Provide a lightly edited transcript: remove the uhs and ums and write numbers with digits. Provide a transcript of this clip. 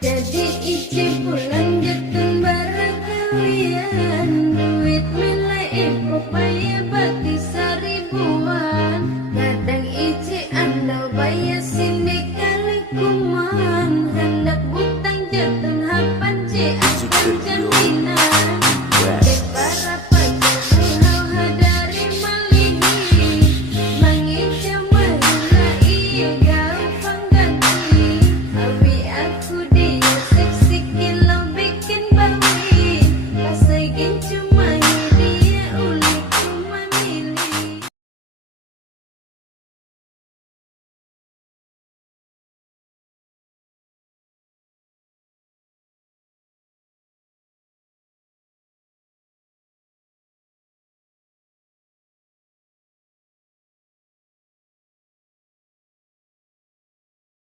Jadi isi pulang jatun barang kalian. Duit nilai ikut bayar bati seribuan. Kadang isi andal bayar